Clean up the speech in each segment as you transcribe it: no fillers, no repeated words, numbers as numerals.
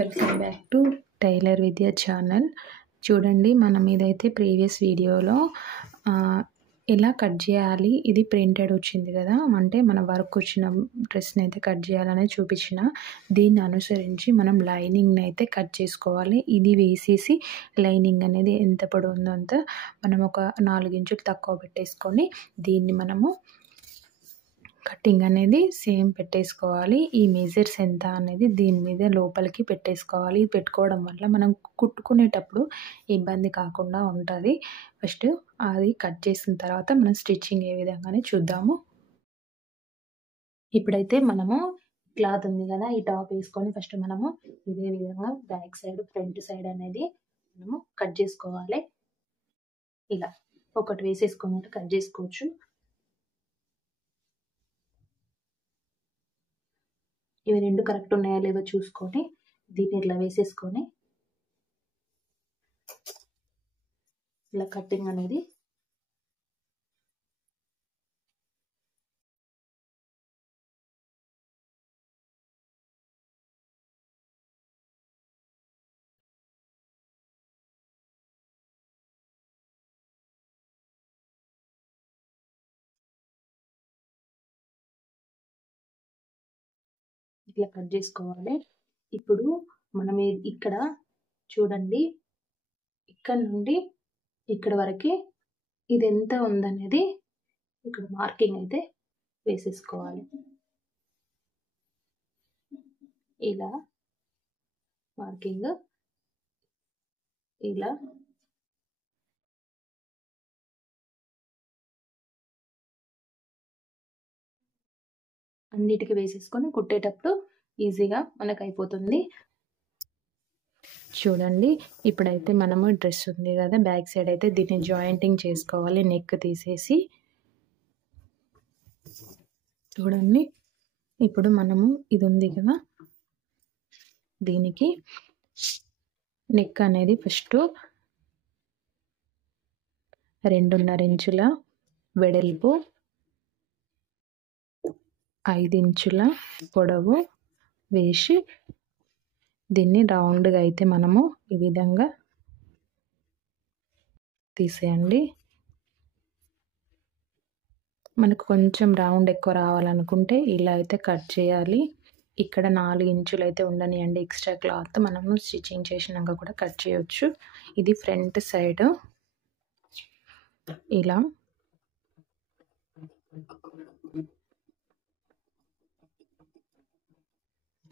Welcome back to tailor Vidya channel. చూడండి, మనం ఇదైతే ప్రీవియస్ వీడియోలో ఎలా కట్ చేయాలి, ఇది ప్రింటెడ్ వచ్చింది కదా, అంటే మన వర్క్ వచ్చిన డ్రెస్ని అయితే కట్ చేయాలనేది చూపించిన. దీన్ని అనుసరించి మనం లైనింగ్ని అయితే కట్ చేసుకోవాలి. ఇది వేసేసి లైనింగ్ అనేది ఎంత పొడవు ఉందో అంత మనం ఒక 4 ఇంచులు తక్కువ పెట్టేసుకొని దీన్ని మనము కటింగ్ అనేది సేమ్ పెట్టేసుకోవాలి. ఈ మెజర్స్ ఎంత అనేది దీని మీద లోపలికి పెట్టేసుకోవాలి. ఇది పెట్టుకోవడం వల్ల మనం కుట్టుకునేటప్పుడు ఇబ్బంది కాకుండా ఉంటుంది. ఫస్ట్ అది కట్ చేసిన తర్వాత మనం స్టిచ్చింగ్ ఏ విధంగానే చూద్దాము. ఇప్పుడైతే మనము క్లాత్ ఉంది కదా, ఈ టాప్ వేసుకొని ఫస్ట్ మనము ఇదే విధంగా బ్యాక్ సైడ్ ఫ్రంట్ సైడ్ అనేది మనము కట్ చేసుకోవాలి. ఇలా ఒకటి వేసేసుకున్నట్టు కట్ చేసుకోవచ్చు. ఇవి రెండు కరెక్ట్ ఉన్నాయా లేదో చూసుకొని దీన్ని ఇట్లా వేసేసుకొని ఇలా కటింగ్ అనేది ఇట్లా కట్ చేసుకోవాలి. ఇప్పుడు మనం ఇక్కడ చూడండి, ఇక్కడ నుండి ఇక్కడ వరకు ఇది ఎంత ఉందనేది ఇక్కడ మార్కింగ్ అయితే వేసేసుకోవాలి. ఇలా మార్కింగ్ ఇలా అన్నిటికీ వేసేసుకొని కుట్టేటప్పుడు ఈజీగా మనకు అయిపోతుంది. చూడండి, ఇప్పుడైతే మనము డ్రెస్ ఉంది కదా, బ్యాక్ సైడ్ అయితే దీన్ని జాయింటింగ్ చేసుకోవాలి. నెక్ తీసేసి చూడండి, ఇప్పుడు మనము ఇది ఉంది కదా, దీనికి నెక్ అనేది ఫస్ట్ 2.5 ఇంచుల వెడల్పు, 5 ఇంచుల పొడవు వేసి దీన్ని రౌండ్గా అయితే మనము ఈ విధంగా తీసేయండి. మనకు కొంచెం రౌండ్ ఎక్కువ రావాలనుకుంటే ఇలా అయితే కట్ చేయాలి. ఇక్కడ 4 ఇంచులు అయితే ఉండనియండి ఎక్స్ట్రా క్లాత్, మనము స్టిచ్చింగ్ చేసినాక కూడా కట్ చేయొచ్చు. ఇది ఫ్రంట్ సైడ్ ఇలా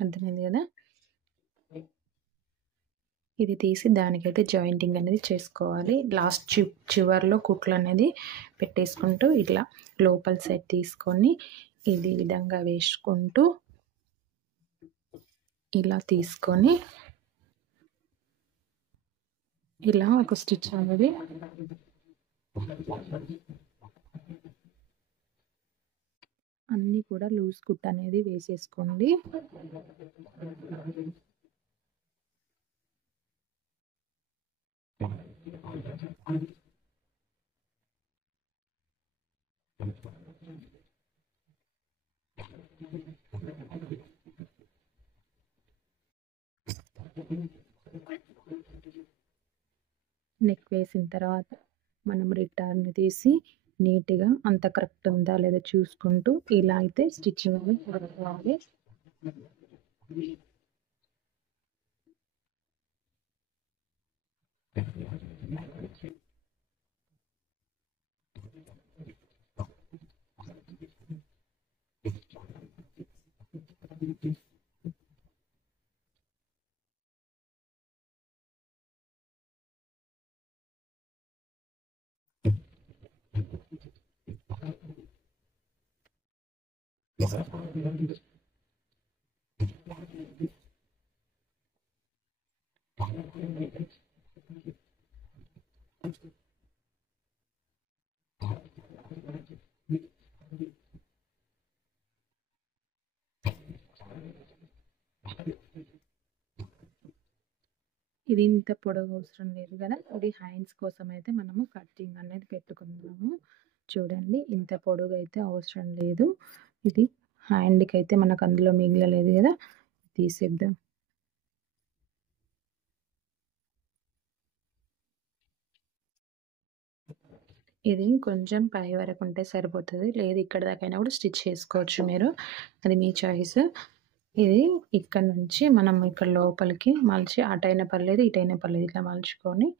అర్థమైంది కదా. ఇది తీసి దానికైతే జాయింటింగ్ అనేది చేసుకోవాలి. లాస్ట్ చివర్లో కుట్లు అనేది పెట్టేసుకుంటూ ఇట్లా లోపల సైడ్ తీసుకొని ఇది విధంగా వేసుకుంటూ ఇలా తీసుకొని ఇలా ఒక స్టిచ్ అనేది అన్నీ కూడా లూజ్ కుట్ అనేది వేసేసుకోండి. నెక్ వేసిన తర్వాత మనం రిటర్న్ తీసి నీట్గా అంత కరెక్ట్ ఉందా లేదా చూసుకుంటూ ఇలా అయితే స్టిచ్చింగ్ అనేది జరుగుతుంది. ఇది ఇంత పొడవు అవసరం లేదు కదా, ఇది హ్యాండ్స్ కోసం అయితే మనము కటింగ్ అనేది పెట్టుకున్నాము. చూడండి, ఇంత పొడవు అయితే అవసరం లేదు. ఇది హ్యాండ్కి అయితే మనకు అందులో మిగలలేదు కదా, తీసేద్దాం. ఇది కొంచెం పై వరకు ఉంటే సరిపోతుంది, లేదు ఇక్కడ దాకైనా కూడా స్టిచ్ చేసుకోవచ్చు మీరు, అది మీ చాయిస్. ఇది ఇక్కడ నుంచి మనం ఇక్కడ లోపలికి మలిచి అటైనా పర్లేదు ఇటైనా పర్లేదు ఇట్లా మలుచుకొని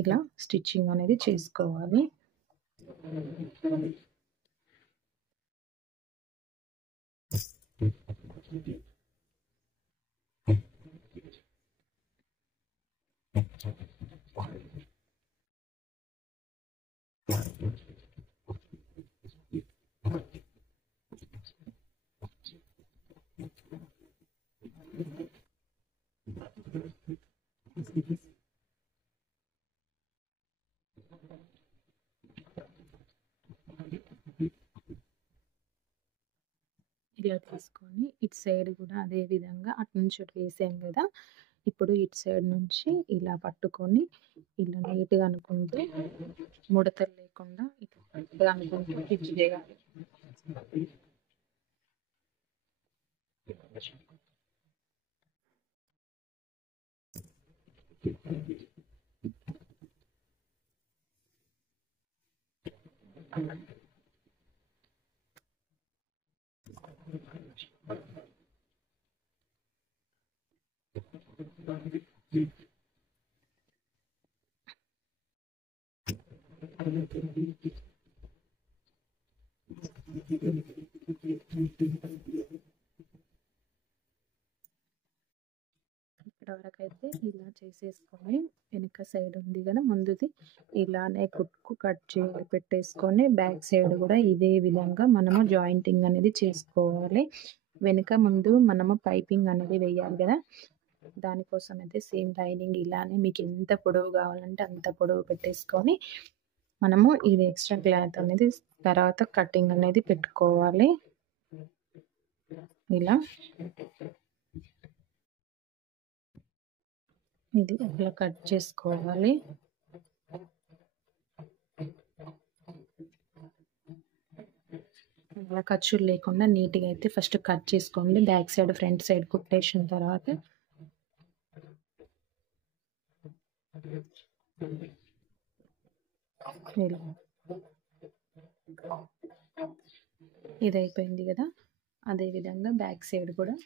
ఇలా స్టిచ్చింగ్ అనేది చేసుకోవాలి. ఇలా తీసుకొని ఇటు సైడ్ కూడా అదే విధంగా అటు నుంచి ఇటు వేసాం కదా, ఇప్పుడు ఇటు సైడ్ నుంచి ఇలా పట్టుకొని ఇలా నీట్గా అనుకుంటూ ముడతలు లేకుండా ఇట్లా అనుకుంటూ స్టిచ్ చేయాలి. ఇక్కడ వరకు అయితే ఇలా చేసేసుకొని వెనక సైడ్ ఉంది కదా ముందుది, ఇలానే కుట్కు కట్ చేయాలి, పెట్టేసుకొని బ్యాక్ సైడ్ కూడా ఇదే విధంగా మనము జాయింటింగ్ అనేది చేసుకోవాలి. వెనుక ముందు మనము పైపింగ్ అనేది వేయాలి కదా, దానికోసం అయితే సేమ్ లైనింగ్ ఇలానే మీకు ఎంత పొడవు కావాలంటే అంత పొడవు పెట్టేసుకొని మనము ఇది ఎక్స్ట్రా క్లాత్ అనేది తర్వాత కటింగ్ అనేది పెట్టుకోవాలి. ఇలా ఇది అట్లా కట్ చేసుకోవాలి. అలా ఖర్చులు లేకుండా నీట్గా అయితే ఫస్ట్ కట్ చేసుకోండి, బ్యాక్ సైడ్ ఫ్రంట్ సైడ్ కుట్టేసిన తర్వాత ఇలా ఇది అయిపోయింది కదా, అదే విధంగా బ్యాక్ సైడ్ కూడా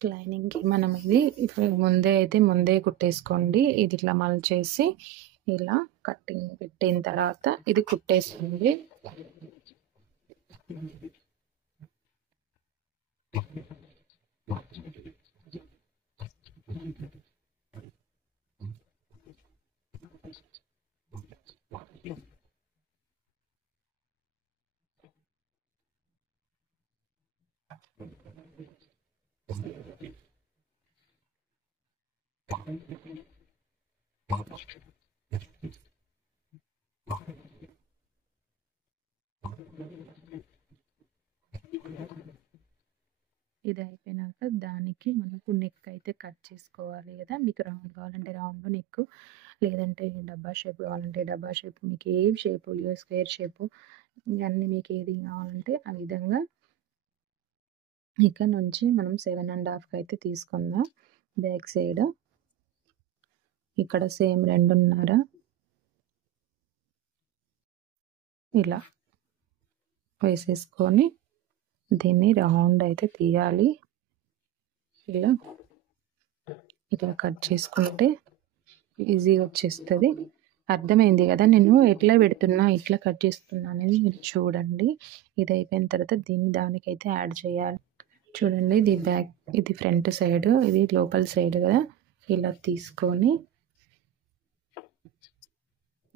లైనింగ్కి మనం ఇది ఇప్పుడు ముందే కుట్టేసుకోండి. ఇది ఇట్లా మలిచేసి ఇలా కట్టింగ్ పెట్టిన తర్వాత ఇది కుట్టేసుకోండి. ఇది అయిపోయినాక దానికి మనకు నెక్ అయితే కట్ చేసుకోవాలి కదా, మీకు రౌండ్ కావాలంటే రౌండ్ నెక్, లేదంటే డబ్బా షేప్ కావాలంటే డబ్బా షేప్, మీకు ఏ షేపు స్క్వేర్ షేపు ఇవన్నీ మీకు ఏది కావాలంటే ఆ విధంగా ఇక్కడ నుంచి మనం 7.5 అయితే తీసుకుందాం. బ్యాక్ సైడ్ ఇక్కడ సేమ్ 2.5 ఇలా వేసేసుకొని దీన్ని రౌండ్ అయితే తీయాలి. ఇలా ఇట్లా కట్ చేసుకుంటే ఈజీగా వచ్చేస్తుంది. అర్థమైంది కదా నేను ఎట్లా పెడుతున్నా ఎట్లా కట్ చేస్తున్నా అనేది మీరు చూడండి. ఇది అయిపోయిన తర్వాత దీన్ని దానికైతే యాడ్ చేయాలి. చూడండి ఇది బ్యాక్, ఇది ఫ్రంట్ సైడ్, ఇది లోపల సైడ్ కదా, ఇలా తీసుకొని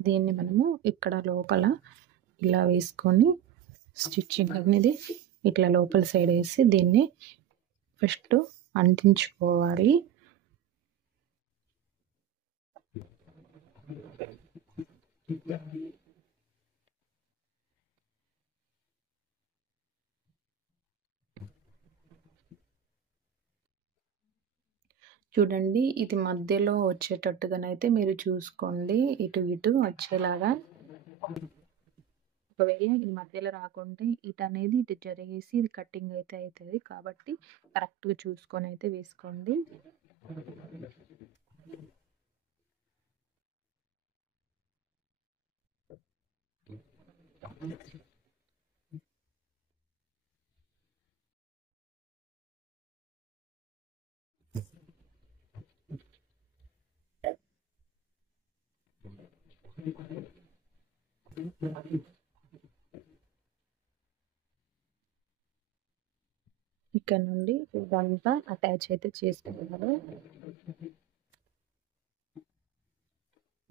దీన్ని మనము ఇక్కడ లోపల ఇలా వేసుకొని స్టిచ్చింగ్ అనేది ఇట్లా లోపల సైడ్ వేసి దీన్ని ఫస్ట్ అంటించుకోవాలి. చూడండి ఇది మధ్యలో వచ్చేటట్టుగానైతే మీరు చూసుకోండి, ఇటు ఇటు వచ్చేలాగా. ఒకవేళ ఇది మధ్యలో రాకుంటే ఇటు అనేది ఇటు జరిగేసి ఇది కటింగ్ అయితే అవుతుంది, కాబట్టి కరెక్ట్గా చూసుకొని అయితే వేసుకోండి. ఇక్కడ నుండి ఇదంతా అటాచ్ అయితే చేసుకున్నారు.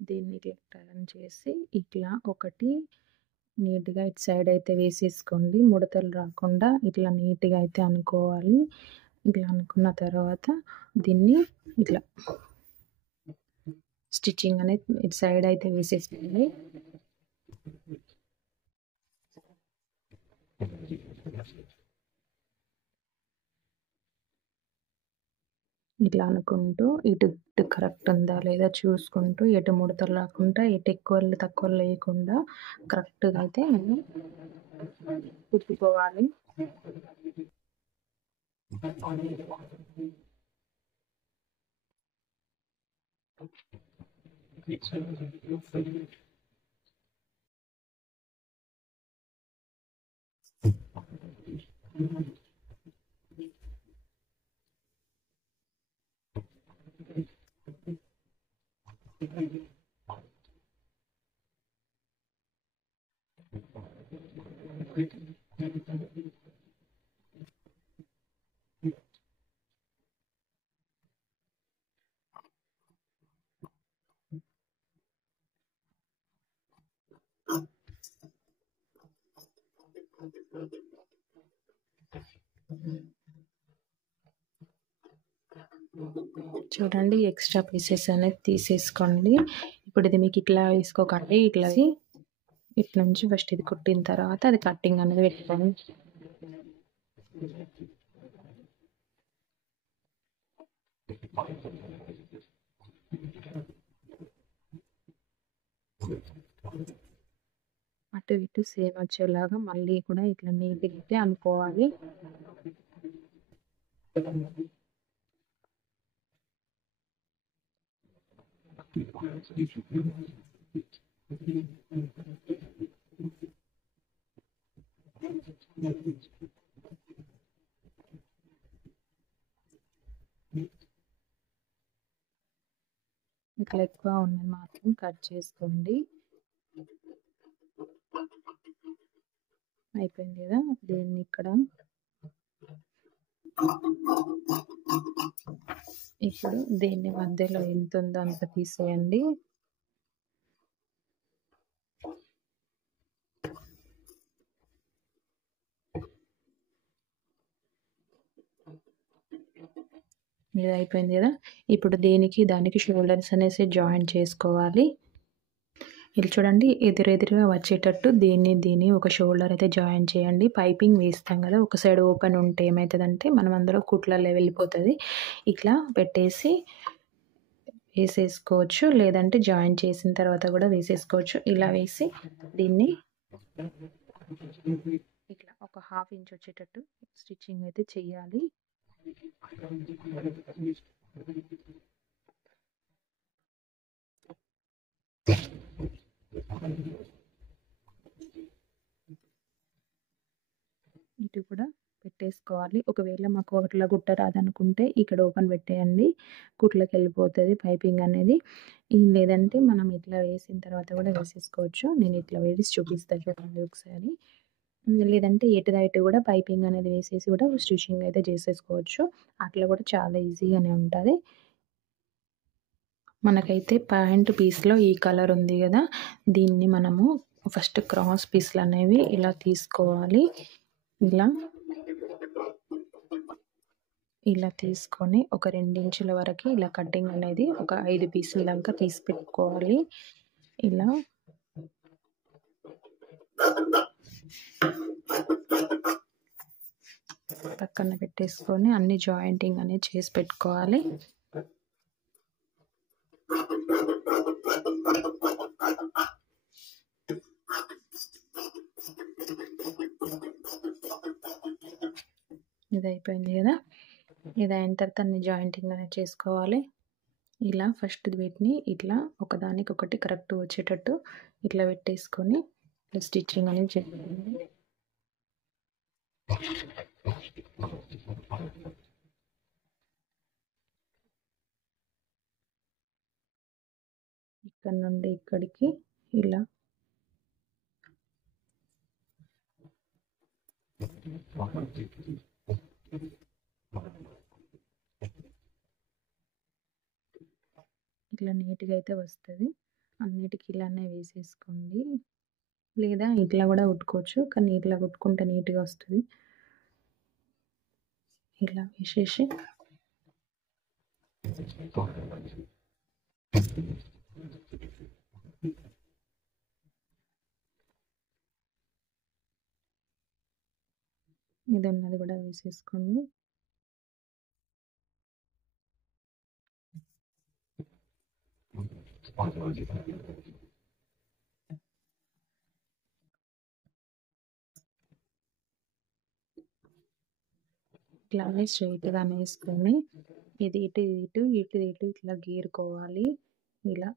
దీన్ని ఇట్లా టర్న్ చేసి ఇట్లా ఒకటి నీట్గా ఇటు సైడ్ అయితే వేసేసుకోండి. ముడతలు రాకుండా ఇట్లా నీట్గా అయితే అనుకోవాలి. ఇట్లా అనుకున్న తర్వాత దీన్ని ఇట్లా స్టిచ్చింగ్ అనేది ఇటు సైడ్ అయితే వేసేసుకోండి. ఇట్లా అనుకుంటూ ఇటు ఇటు కరెక్ట్ ఉందా లేదా చూసుకుంటూ ఎటు ముడతలు రాకుండా ఎటు ఎక్కువ తక్కువ లేకుండా కరెక్ట్గా అయితే మనం కుట్టుకోవాలి. చూడండి, ఎక్స్ట్రా పీసెస్ అనేది తీసేసుకోండి. ఇప్పుడు ఇది మీకు ఇట్లా వేసుకోకండి, ఇట్లా ఇట్లా నుంచి ఫస్ట్ ఇది కుట్టిన తర్వాత అది కట్టింగ్ అనేది పెట్టుకోండి. అటు ఇటు సేమ్ వచ్చేలాగా మళ్ళీ కూడా ఇట్లా నీట్గా అనుకోవాలి. ఇట్లా ఎక్కువ ఉన్నది మాత్రం కట్ చేసుకోండి. అయిపోయింది కదా. దీన్ని ఇక్కడ ఇప్పుడు దీన్ని మధ్యలో ఎంత ఉందో అంత తీసేయండి. ఇది అయిపోయింది కదా. ఇప్పుడు దానికి షోల్డర్స్ అనేసి జాయింట్ చేసుకోవాలి. ఇది చూడండి, ఎదురెదురుగా వచ్చేటట్టు దీన్ని ఒక షోల్డర్ అయితే జాయిన్ చేయండి. పైపింగ్ వేస్తాం కదా, ఒక సైడ్ ఓపెన్ ఉంటే ఏమవుతుందంటే మనం అందులో కుట్లలో వెళ్ళిపోతుంది. ఇట్లా పెట్టేసి వేసేసుకోవచ్చు, లేదంటే జాయిన్ చేసిన తర్వాత కూడా వేసేసుకోవచ్చు. ఇలా వేసి దీన్ని ఇట్లా ఒక 1/2 ఇంచ్ వచ్చేటట్టు స్టిచ్చింగ్ అయితే చెయ్యాలి. ఇటు కూడా పెట్టేసుకోవాలి. ఒకవేళ మాకు అట్లా గుట్ట రాదనుకుంటే ఇక్కడ ఓపెన్ పెట్టేయండి, కుట్లకి వెళ్ళిపోతుంది పైపింగ్ అనేది. లేదంటే మనం ఇట్లా వేసిన తర్వాత కూడా వేసేసుకోవచ్చు. నేను ఇట్లా వేసి చూపిస్తాను చూడండి ఒకసారి. లేదంటే ఎటు కూడా పైపింగ్ అనేది వేసేసి కూడా స్టిచ్చింగ్ అయితే చేసేసుకోవచ్చు. అట్లా కూడా చాలా ఈజీగానే ఉంటుంది. మనకైతే ప్యాంట్ పీస్లో ఈ కలర్ ఉంది కదా, దీన్ని మనము ఫస్ట్ క్రాస్ పీస్లు అనేవి ఇలా తీసుకోవాలి. ఇలా తీసుకొని ఒక 2 ఇంచుల వరకు ఇలా కటింగ్ అనేది ఒక 5 పీసుల దాకా తీసి పెట్టుకోవాలి. ఇలా పక్కన పెట్టేసుకొని అన్ని జాయింటింగ్ అనేది చేసి పెట్టుకోవాలి. ఇది అయిపోయింది కదా. ఇది అయిన తర్వాత అన్ని జాయింటింగ్ అనేది చేసుకోవాలి. ఇలా ఫస్ట్ వీటిని ఇట్లా ఒకదానికొకటి కరెక్ట్ వచ్చేటట్టు ఇట్లా పెట్టేసుకొని స్టిచ్చింగ్ అనేది చేయాలి. ఇక్కడ నుండి ఇక్కడికి ఇలా ఇట్లా నీట్గా అయితే వస్తుంది. అన్నిటికీ ఇలానే వేసేసుకోండి, లేదా ఇట్లా కూడా కుట్టుకోవచ్చు, కానీ ఇట్లా కుట్టుకుంటే నీట్గా వస్తుంది. ఇలా వేసేసి ఇది ఉన్నది కూడా వేసేసుకోండి. ఇట్లానే స్ట్రైట్గా వేసుకొని ఇది ఇటు ఇటు ఇటు ఇటు ఇట్లా గీరుకోవాలి. ఇలా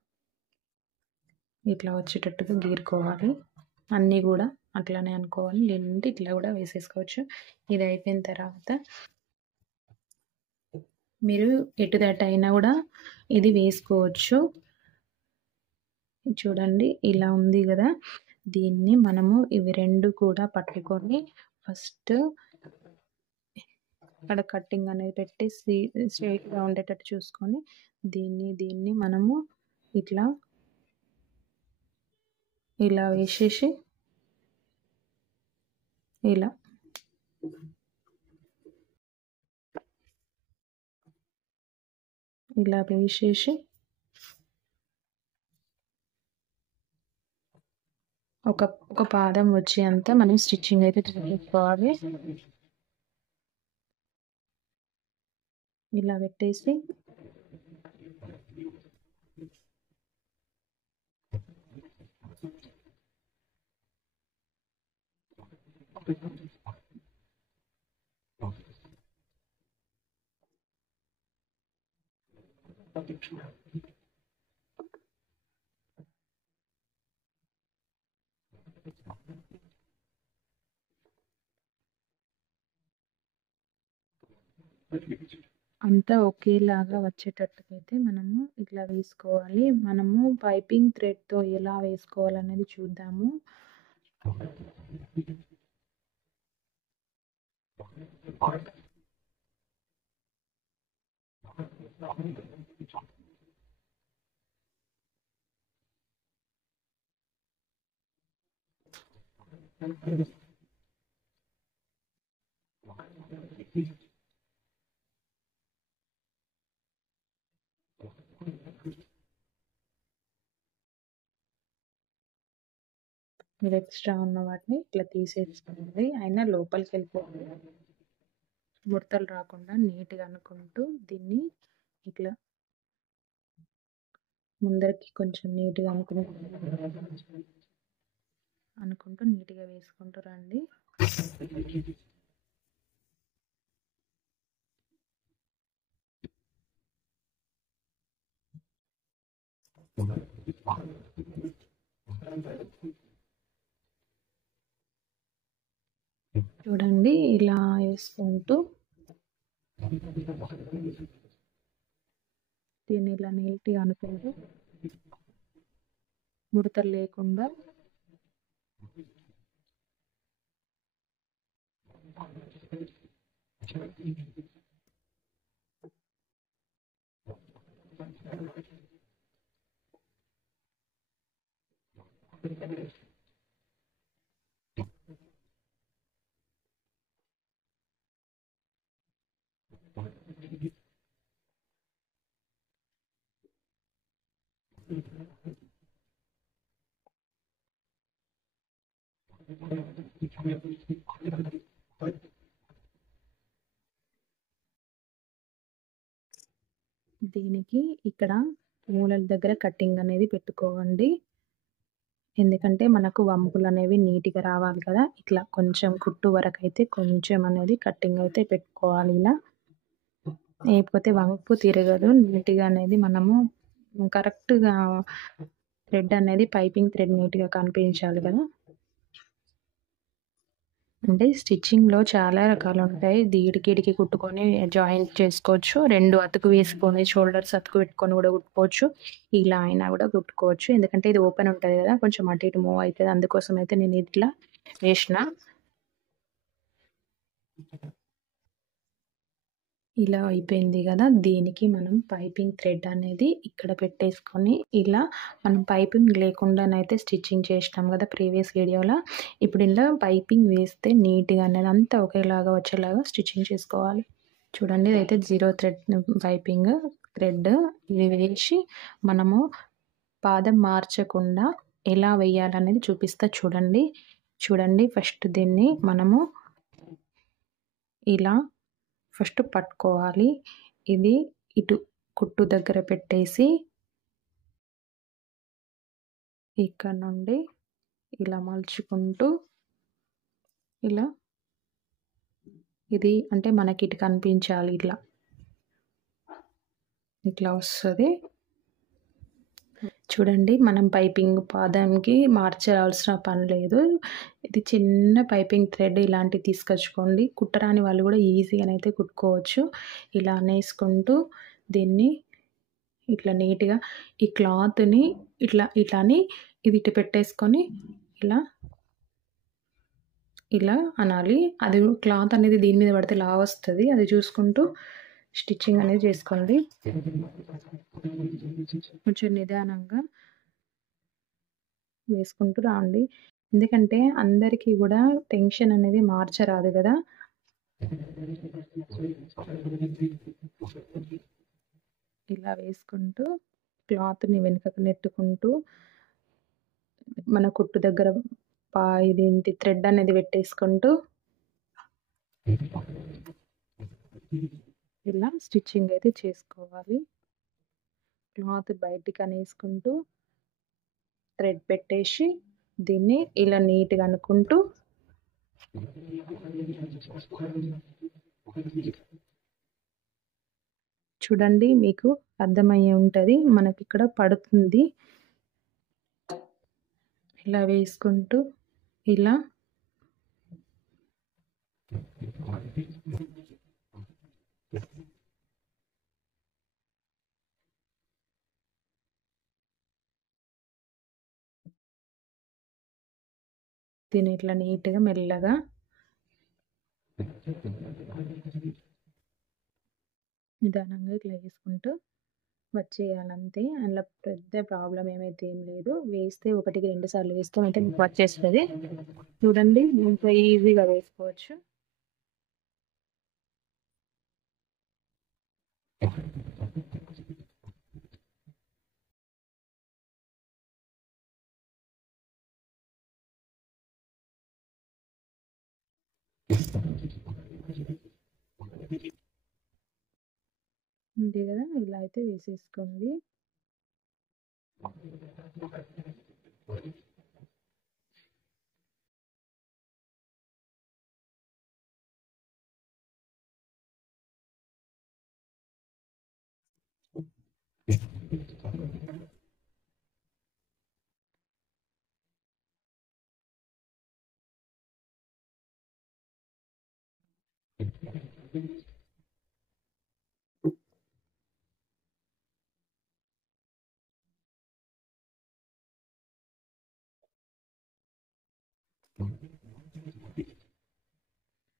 ఇట్లా వచ్చేటట్టుగా గీరుకోవాలి. అన్నీ కూడా అట్లానే అనుకోవాలి. లేదంటే ఇట్లా కూడా వేసేసుకోవచ్చు. ఇది అయిపోయిన తర్వాత మీరు ఎటు దట్ అయినా కూడా ఇది వేసుకోవచ్చు. చూడండి ఇలా ఉంది కదా, దీన్ని మనము ఇవి రెండు కూడా పట్టుకొని ఫస్ట్ అక్కడ కట్టింగ్ అనేది పెట్టి స్ట్రైట్గా ఉండేటట్టు చూసుకొని దీన్ని మనము ఇట్లా ఇలా వేసేసి ఇలా ఇలా వేసేసి ఒక పాదం వచ్చేంత మనం స్టిచ్చింగ్ అయితే చేసుకోవాలి. ఇలా పెట్టేసి అంతా ఒకేలాగా వచ్చేటట్టుకైతే మనము ఇట్లా వేసుకోవాలి. మనము పైపింగ్ థ్రెడ్తో ఎలా వేసుకోవాలనేది చూద్దాము. మీరు ఎక్స్ట్రా ఉన్న వాటిని ఇట్లా తీసేసుకోండి. అయినా లోపలికి వెళ్ళిపోతుంది, ముడతలు రాకుండా నీట్గా అనుకుంటూ దీన్ని ఇట్లా ముందరికి కొంచెం నీట్గా అనుకుంటూ నీట్గా వేసుకుంటూ రండి. చూడండి ఇలా వేసుకుంటూ దీన్ని ఇలా నీట్గా అనుకుంటూ ముడతలు లేకుండా దీనికి ఇక్కడ మూలల దగ్గర కటింగ్ అనేది పెట్టుకోవండి. ఎందుకంటే మనకు వంపులు అనేవి నీట్గా రావాలి కదా. ఇట్లా కొంచెం కుట్టు వరకు అయితే కొంచెం అనేది కటింగ్ అయితే పెట్టుకోవాలి. ఇలా లేకపోతే వంపు తిరగదు. నీట్గా అనేది మనము కరెక్ట్గా థ్రెడ్ అనేది పైపింగ్ థ్రెడ్ నీట్గా కనిపించాలి కదా. అంటే స్టిచ్చింగ్‌లో చాలా రకాలుంటాయి. ఈడికి కుట్టుకొని జాయింట్ చేసుకోవచ్చు. 2 అతుకు వేసుకొని షోల్డర్స్ అతుకు పెట్టుకొని గూడా కుట్టుకోవచ్చు. ఇలా అయినా గూడా కుట్టుకోవచ్చు. ఎందుకంటే ఇది ఓపెన్ ఉంటది గదా! కొంచెం అటు ఇటు మూవ్ అయితది. అందుకోసమైతే నేను ఇట్లా వేషిన. ఇలా అయిపోయింది గదా! దీనికి మనం పైపింగ్ థ్రెడ్ అనేది ఇక్కడ పెట్టేసుకొని, ఇలా మనం పైపింగ్ లేకుండానైతే స్టిచ్చింగ్ చేసినాం గదా! ప్రీవియస్ వీడియోలో. ఇప్పుడు ఇలా పైపింగ్ వేస్తే నీట్‌గా అనేది అంతా ఒకేలాగా వచ్చేలాగా స్టిచ్చింగ్ చేసుకోవాలి. చూడండి ఇదైతే 0 థ్రెడ్ పైపింగ్ థ్రెడ్ ఇవి వేసి మనము పాదం మార్చకుండా ఎలా వేయాలనేది చూపిస్తా చూడండి. చూడండి ఫస్ట్ దీన్ని మనము ఇలా ఫస్ట్ పట్టుకోవాలి. ఇది ఇటు కుట్టు దగ్గర పెట్టేసి ఇక్కడ నుండి ఇలా మలుచుకుంటూ ఇలా ఇది అంటే మనకి ఇటు కనిపించాలి ఇట్లా. ఇట్లా వస్తది. చూడండి మనం పైపింగ్ పాదంకి మార్చాల్సిన పని లేదు. ఇది చిన్న పైపింగ్ థ్రెడ్ ఇలాంటివి తీసుకొచ్చుకోండి. కుట్టరాని వాళ్ళు కూడా ఈజీగానైతే కుట్టుకోవచ్చు. ఇలా అనేసుకుంటూ దీన్ని ఇట్లా నీట్‌గా ఈ క్లాత్‌ని ఇట్లా అని ఇది ఇటు పెట్టేసుకొని ఇలా, ఇలా అనాలి. అది క్లాత్ అనేది దీని మీద పడితే లావొస్తది. అది చూసుకుంటూ స్టిచ్చింగ్ అనేది చేసుకోండి. కొంచెం నిదానంగా వేసుకుంటూ రాండి. ఎందుకంటే అందరికీ గూడా టెన్షన్ అనేది మార్చరాదు గదా! ఇలా వేసుకుంటూ క్లాత్‌ని వెనుకకు నెట్టుకుంటూ మన కుట్టు దగ్గర ఇదేంటి థ్రెడ్ అనేది పెట్టేసుకుంటూ ఇలా స్టిచ్చింగ్ అయితే చేసుకోవాలి. క్లాత్ బయటికనేసుకుంటూ థ్రెడ్ పెట్టేసి దీన్ని ఇలా నీట్‌గా అనుకుంటూ చూడండి మీకు అర్థమయ్యే ఉంటది. మనకిక్కడ పడుతుంది. ఇలా వేసుకుంటూ ఇలా దీన్ని ఇట్లా నీట్‌గా మెల్లగా నిదానంగా ఇట్లా వేసుకుంటూ వచ్చేయాలంతే. అందులో పెద్ద ప్రాబ్లమ్ ఏమైతే ఏం లేదు. వేస్తే 1కి 2 సార్లు వేస్తే అయితే మీకు వచ్చేస్తది. చూడండి ఇంత ఈజీగా వేసుకోవచ్చు. అంతే గదా! ఇలా అయితే వేసేసుకోండి.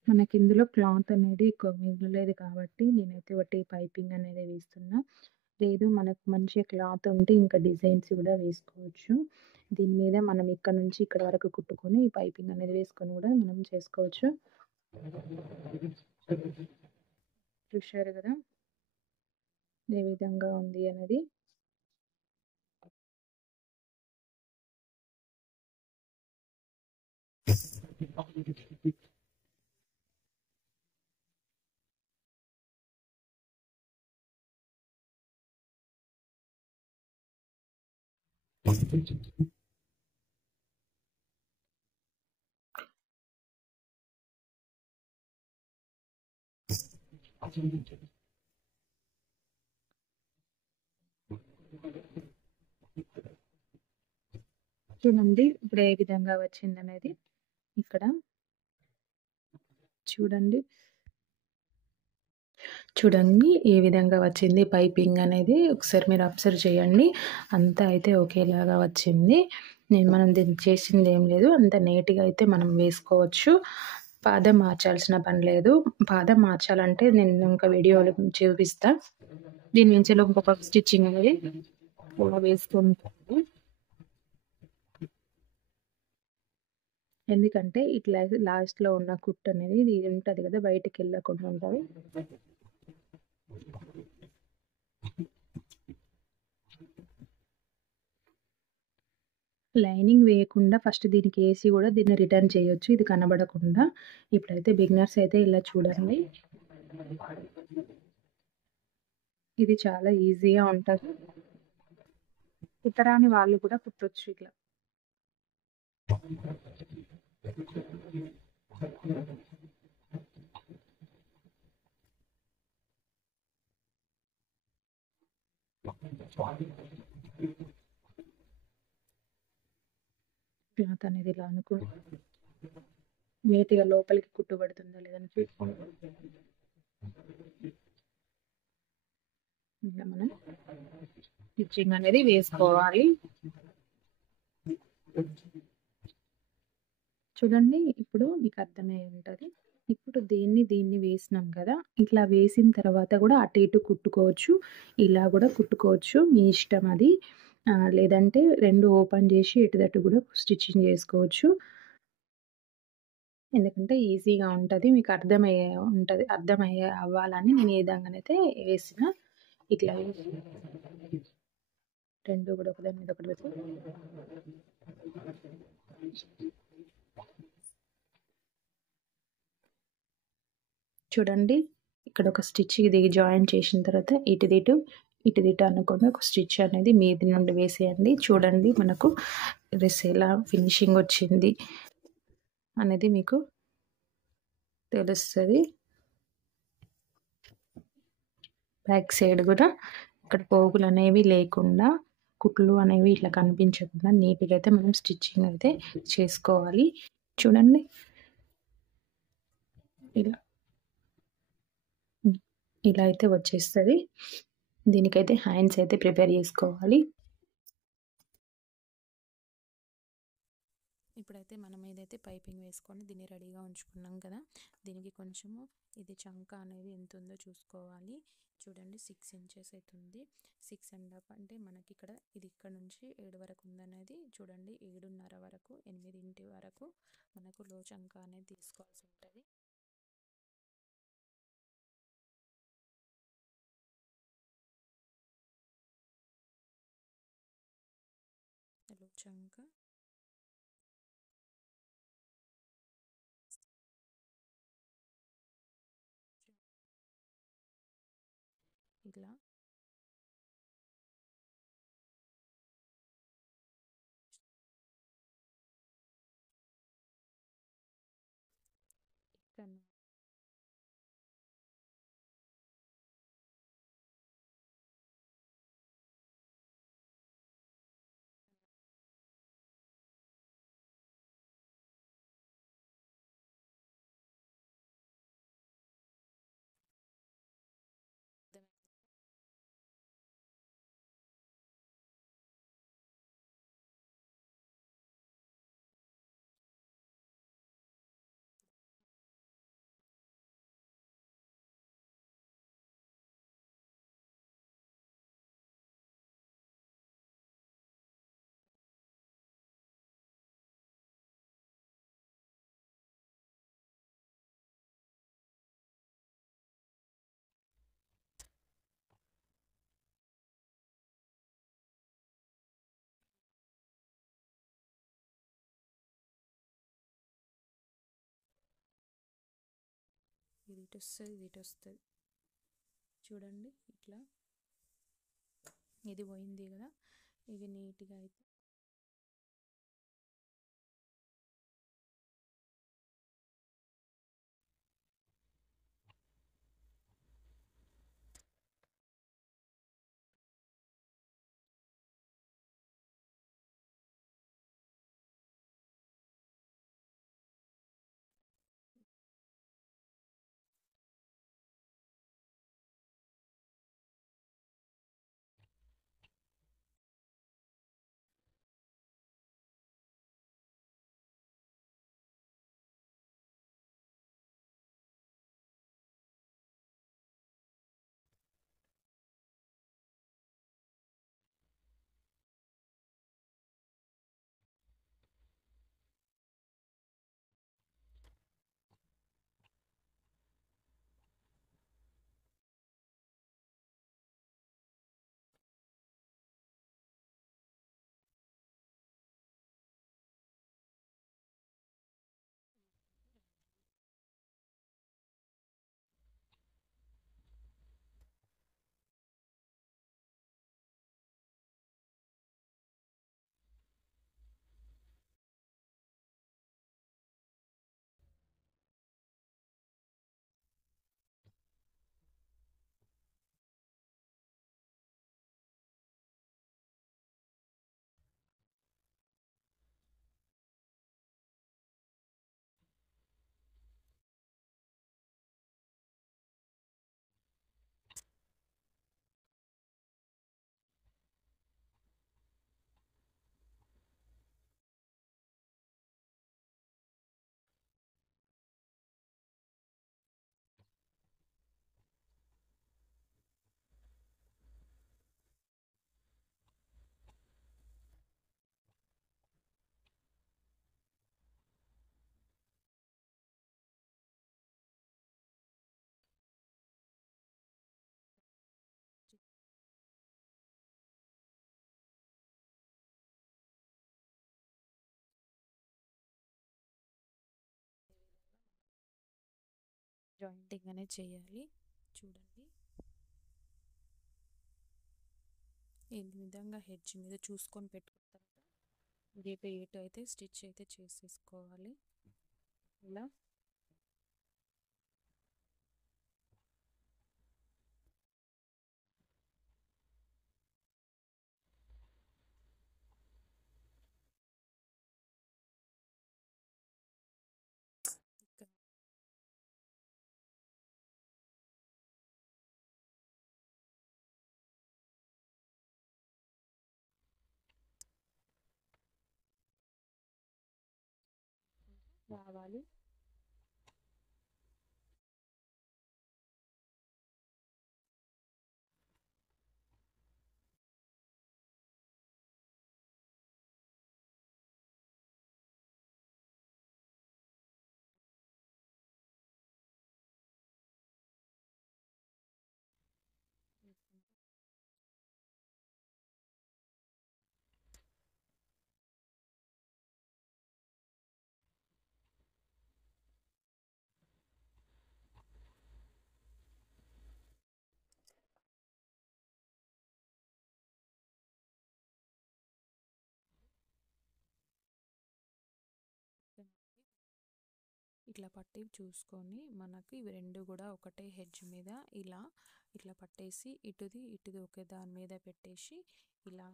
మనకిందులో క్లాత్ అనేది ఎక్కువ మిగలలేదు కాబట్టి నేనైతే వట్టి పైపింగ్ అనేది వేస్తున్నా. లేదు మనకు మంచిగా క్లాత్ ఉంటే ఇంకా డిజైన్స్ కూడా వేసుకోవచ్చు. దీని మీద మనం ఇక్కడ నుంచి ఇక్కడ వరకు కుట్టుకొని ఈ పైపింగ్ అనేది వేసుకొని కూడా మనం చేసుకోవచ్చు. చూశారు గదా! ఏ విధంగా ఉంది అనేది. చూడండి ఇప్పుడు ఏ విధంగా వచ్చిందనేది ఇక్కడ. చూడండి. చూడండి ఏ విధంగా వచ్చింది పైపింగ్ అనేది ఒకసారి మీరు అబ్జర్వ్ చేయండి. అంతా అయితే ఒకేలాగా వచ్చింది. మనం దీనికి చేసింది ఏం లేదు. అంత నీట్‌గా అయితే మనం వేసుకోవచ్చు. పాదం మార్చాల్సిన పని లేదు. పాదం మార్చాలంటే నేను ఇంక వీడియోలో చూపిస్తా. దీని మించిలో ఇంకొక స్టిచ్చింగ్ అనేది వేసుకుంటాను. ఎందుకంటే ఇట్లా లాస్ట్‌లో ఉన్న కుట్టు అనేది ఇది ఉంటది కదా! బయటికెళ్ళకుండా ఉంటది. లైనింగ్ వేయకుండా ఫస్ట్ దీనికేసి గూడా దీన్ని రిటర్న్ చేయొచ్చు. ఇది కనబడకుండా. ఇప్పుడైతే బిగినర్స్ అయితే ఇలా చూడండి. ఇది చాలా ఈజీగా ఉంటది. కుట్టరాని వాళ్ళు కూడా కుట్టొచ్చు ఇట్లా. క్లాత్ అనేది ఇలా అనుకుని నీట్‌గా లోపలికి కుట్టు పడుతుందా లేదా అని చూసుకోండి. ఇలా మనం స్టిచ్చింగ్ అనేది వేసుకోవాలి. చూడండి ఇప్పుడు మీకు అర్థమయ్యి ఉంటది. ఇప్పుడు దీన్ని వేసినాం కదా! ఇట్లా వేసిన తర్వాత కూడా అటు ఇటు కుట్టుకోవచ్చు. ఇలా కూడా కుట్టుకోవచ్చు. మీ ఇష్టం అది. లేదంటే 2 ఓపెన్ చేసి ఎటుదటు కూడా స్టిచ్చింగ్ చేసుకోవచ్చు. ఎందుకంటే ఈజీగా ఉంటది. మీకు అర్థమయ్యే ఉంటది. అర్థమయ్యే అవ్వాలని నేను ఈ విధంగానైతే వేసిన. ఇట్లా 2 కూడా ఒకదాని మీద ఒకటి పెట్టి చూడండి. ఇక్కడ ఒక స్టిచ్ ఇది జాయిన్ చేసిన తర్వాత ఇటుదిటు అనుకోని ఒక స్టిచ్ అనేది మీది నుండి వేసేయండి. చూడండి మనకు డ్రెస్ ఎలా ఫినిషింగ్ వచ్చింది అనేది మీకు తెలుస్తది. బ్యాక్ సైడ్ కూడా ఇక్కడ పోగులు అనేవి లేకుండా కుట్లు అనేవి ఇట్లా కనిపించకుండా నీట్‌గా అయితే మనం స్టిచ్చింగ్ అయితే చేసుకోవాలి. చూడండి. ఇలా. ఇలా అయితే వచ్చేస్తది. దీనికైతే హ్యాండ్స్ అయితే ప్రిపేర్ చేసుకోవాలి. ఇప్పుడైతే మనం ఏదైతే పైపింగ్ వేసుకొని దీన్ని రెడీగా ఉంచుకున్నాం కదా! దీనికి కొంచెము ఇది చంక అనేది ఎంత ఉందో చూసుకోవాలి. చూడండి 6 ఇంచెస్ అవుతుంది. 6½ అంటే మనకి ఇది ఇక్కడ నుంచి 7 వరకు ఉందనేది చూడండి. 7:30 వరకు 8 వరకు మనకు లో చంక అనేది తీసుకోవాల్సి ఉంటుంది. లో చంక ఇలా ఇక్కడ ఇది ఇటు వస్తుంది, ఇది ఇటు వస్తుంది. చూడండి ఇట్లా ఇది పోయింది కదా! ఇది నీట్‌గా అయితే జాయింటింగ్ అనేది చేయాలి. చూడండి ఈ విధంగా హెడ్జ్ మీద చూసుకొని పెట్టుకున్న తర్వాత ఏటు అయితే స్టిచ్ అయితే చేసేసుకోవాలి. ఇలా ఇక్కడ రావాలి. ఇట్లా పట్టి చూసుకొని మనకి ఇవి రెండు కూడా ఒకటే హెడ్జ్ మీద ఇట్లా పట్టేసి ఇటుది ఒకే దాని మీద పెట్టేసి ఇలా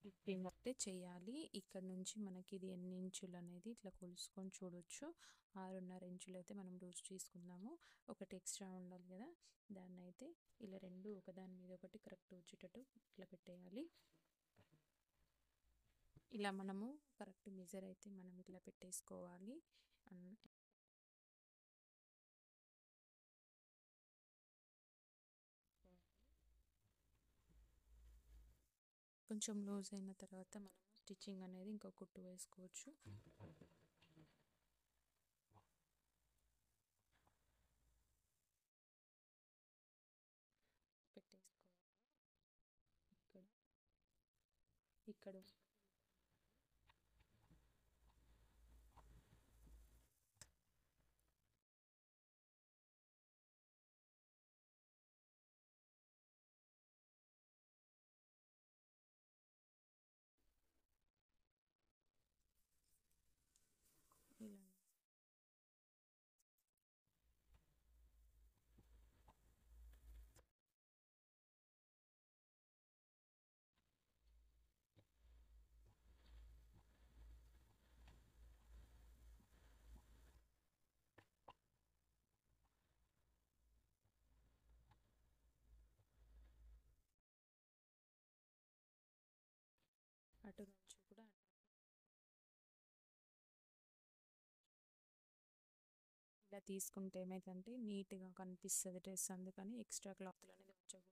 ఫిట్టింగ్ అయితే చేయాలి. ఇక్కడ నుంచి మనకి ఇది ఎన్ని ఇంచులు అనేది ఇట్లా కొలుసుకొని చూడొచ్చు. 6.5 ఇంచులు అయితే మనం లూజ్ తీసుకుందాము. ఒకటి ఎక్స్ట్రా ఉండాలి కదా, దాన్ని అయితే ఇలా రెండు ఒకదాని మీద ఒకటి కరెక్ట్ వచ్చేటట్టు ఇట్లా పెట్టేయాలి. ఇలా మనము కరెక్ట్ మెజర్ అయితే మనం ఇట్లా పెట్టేసుకోవాలి. కొంచెం లూజ్ అయిన తర్వాత మనం స్టిచ్చింగ్ అనేది ఇంకో కుట్టు వేసుకోవచ్చు. పెట్టేసుకోవాలి. ఇక్కడ ఇలా అటు నుంచి కూడా ఇలా తీసుకుంటే ఏమైందంటే నీట్గా కనిపిస్తుంది డ్రెస్, అందుకని ఎక్స్ట్రా క్లాత్లు అనేది ఉంచకూడదు.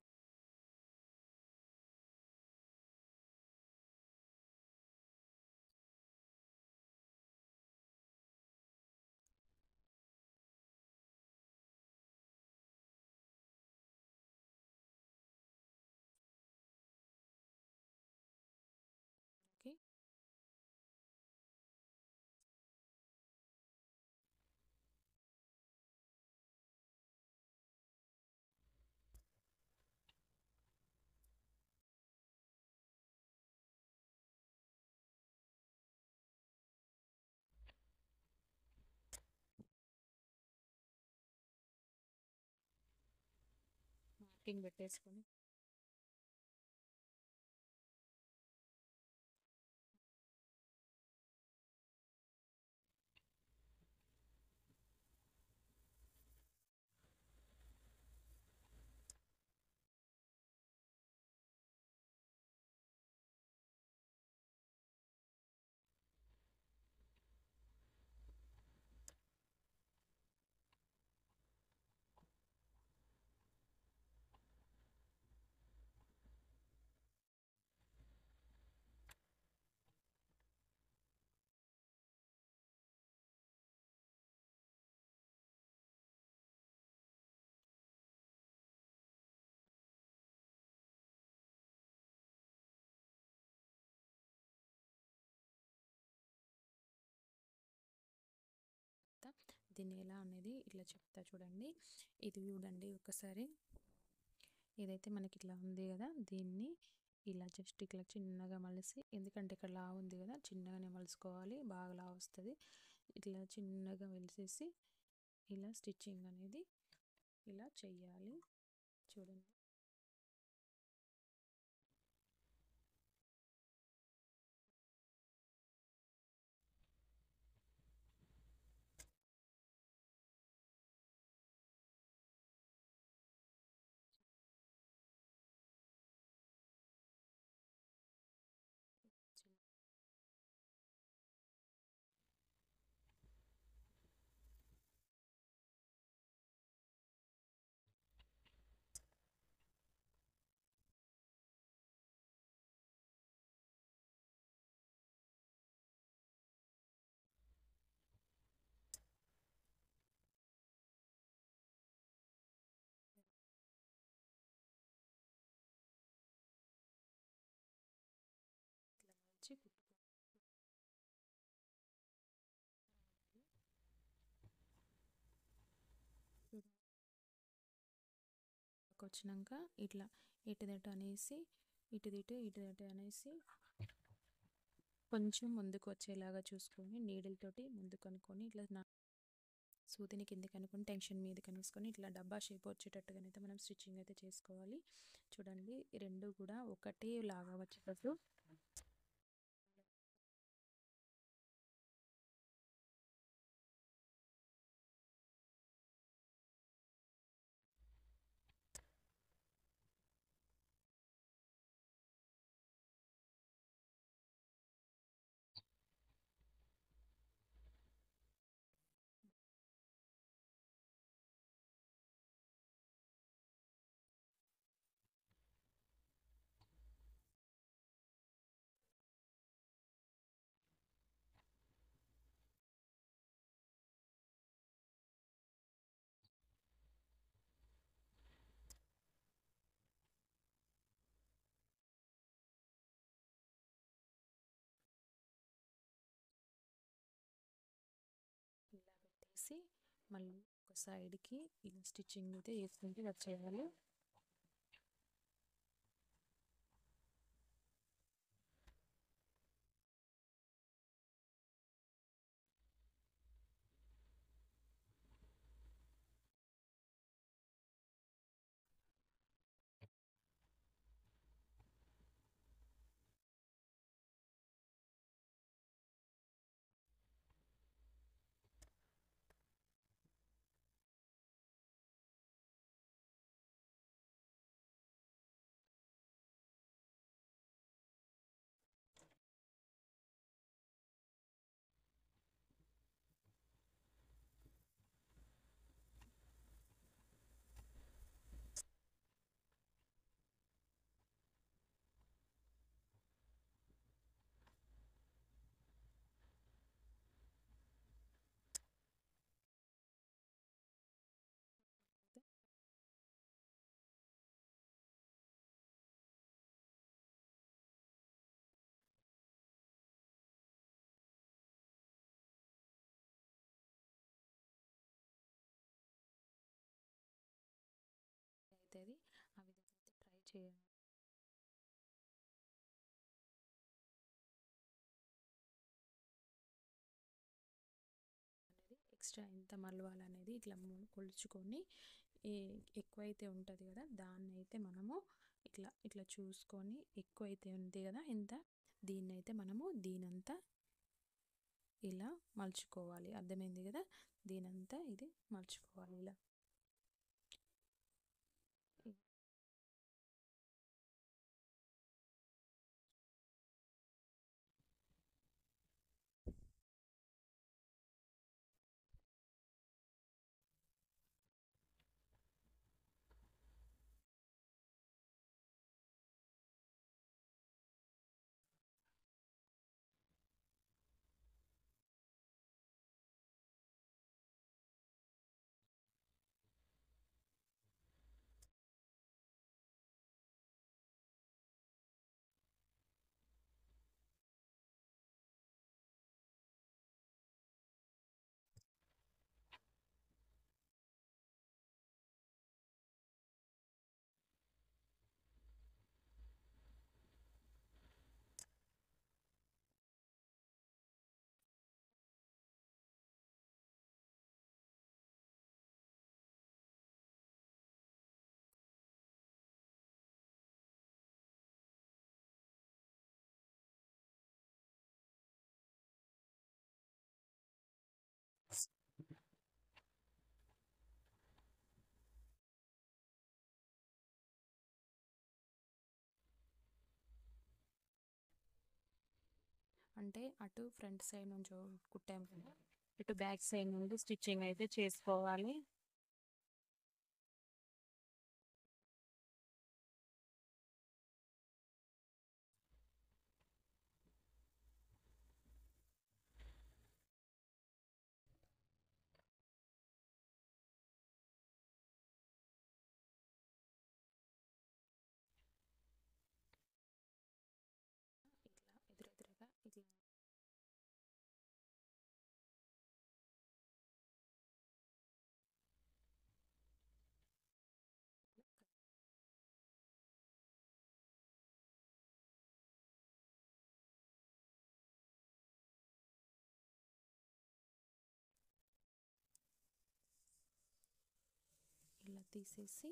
ఓకే, మార్కింగ్ పెట్టేసుకొని దీన్ని ఎలా అనేది ఇట్లా చెప్తా చూడండి. ఇది చూడండి ఒకసారి. ఏదైతే మనకి ఇట్లా ఉంది కదా, దీన్ని ఇలా జస్ట్ ఇట్లా చిన్నగా మలిసి, ఎందుకంటే ఇక్కడ లావు ఉంది కదా, చిన్నగానే మలుసుకోవాలి, బాగా లావు వస్తుంది. ఇట్లా చిన్నగా వెలిసేసి ఇలా స్టిచ్చింగ్ అనేది ఇలా చెయ్యాలి. చూడండి. ఇట్లా మలిచి వచ్చినాక ఇట్లా ఇటుదట అనేసి ఇటుదట అనేసి కొంచెం ముందుకు వచ్చేలాగా చూసుకొని నీడిల్ తోటి ముందుకు అనుకొని ఇట్లా సూదిని కిందికి అనుకొని టెన్షన్ మీదకి అనేసుకొని ఇట్లా డబ్బా షేప్ వచ్చేటట్టుగానైతే మనం స్టిచ్చింగ్ అయితే చేసుకోవాలి. చూడండి, ఈ రెండు కూడా ఒకటే లాగా వచ్చేటట్టు ఇలా పెట్టేసి మళ్ళీ ఒక సైడ్కి ఇలా స్టిచ్చింగ్ అయితే వేసుకుంటే వచ్చేయాలి. అవుతుంది. ఆ విధంగా అయితే ట్రై చేయండి. అనేది ఎక్స్ట్రా ఎంత మలవాలనేది ఇట్లా కొలుచుకొని ఎక్కువైతే ఉంటుంది కదా, దాన్ని అయితే మనము ఇట్లా ఇట్లా చూసుకొని ఎక్కువైతే ఉంది కదా ఇంత, దీన్నైతే మనము దీనంతా ఇలా మలుచుకోవాలి. అర్థమైంది కదా, దీనంతా ఇది మలుచుకోవాలి ఇలా. అంటే అటు ఫ్రంట్ సైడ్ నుంచి కుట్టాం కదా, ఇటు బ్యాక్ సైడ్ నుండి స్టిచ్చింగ్ అయితే చేసుకోవాలి. ఇట్లా ఎదురెదురుగా ఇట్లా ఇలా తీసేసి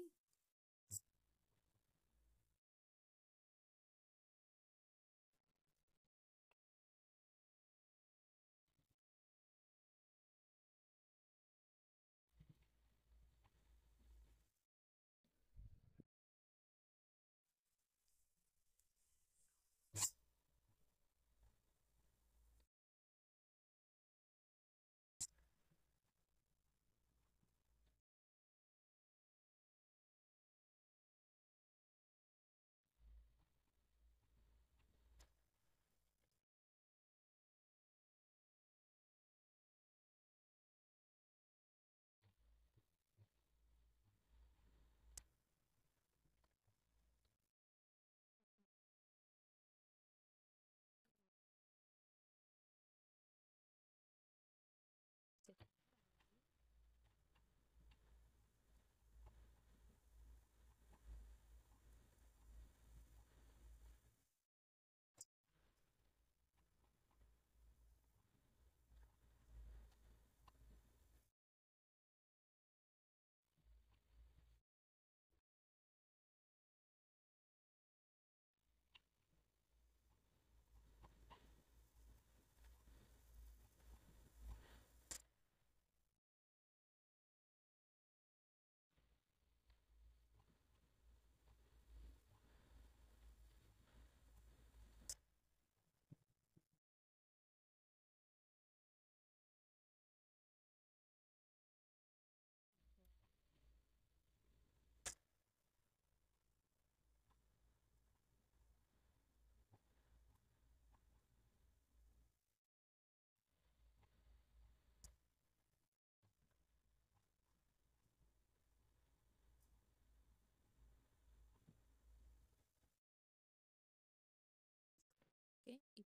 ఓకే.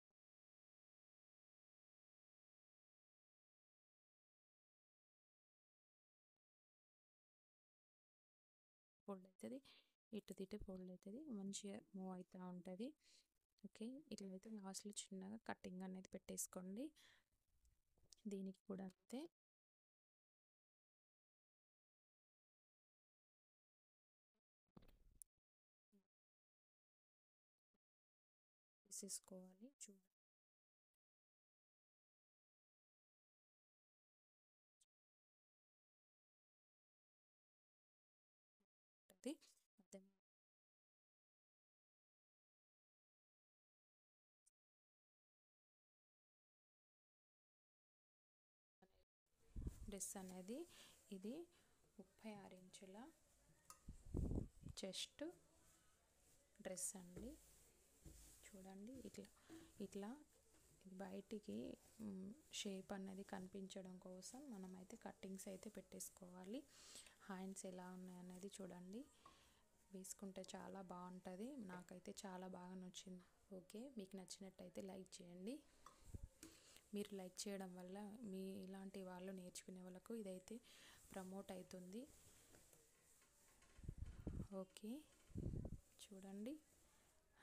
ఫోల్డ్ అవుతుంది, ఇటు తిట్టే ఫోల్డ్ అవుతుంది, మంచిగా మూవ్ అవుతూ ఉంటుంది. ఓకే, ఇట్లా అయితే లాస్ట్లో చిన్నగా కటింగ్ అనేది పెట్టేసుకోండి. దీనికి కూడా అంతే. తీసేసుకోవాలి. చూడండి అర్థం డ్రెస్ అనేది ఇది 36 ఇంచుల చెస్ట్ డ్రెస్ అండి. చూడండి ఇట్లా ఇట్లా బయటికి షేప్ అనేది కనిపించడం కోసం మనమైతే కట్టింగ్స్ అయితే పెట్టేసుకోవాలి. హ్యాండ్స్ ఎలా ఉన్నాయనేది చూడండి, వేసుకుంటే చాలా బాగుంటుంది. నాకైతే చాలా బాగా నచ్చింది. ఓకే, మీకు నచ్చినట్టయితే లైక్ చేయండి. మీరు లైక్ చేయడం వల్ల మీ ఇలాంటి వాళ్ళు నేర్చుకునే వాళ్ళకు ఇదైతే ప్రమోట్ అవుతుంది. ఓకే, చూడండి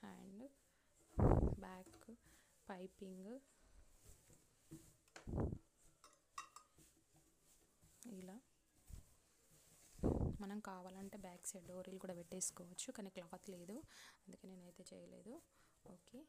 హ్యాండ్, బ్యాక్, పైపింగ్ ఇలా మనం కావాలంటే బ్యాక్ సైడ్ డోరీలు కూడా పెట్టేసుకోవచ్చు, కానీ క్లాత్ లేదు అందుకే నేనైతే చేయలేదు. ఓకే.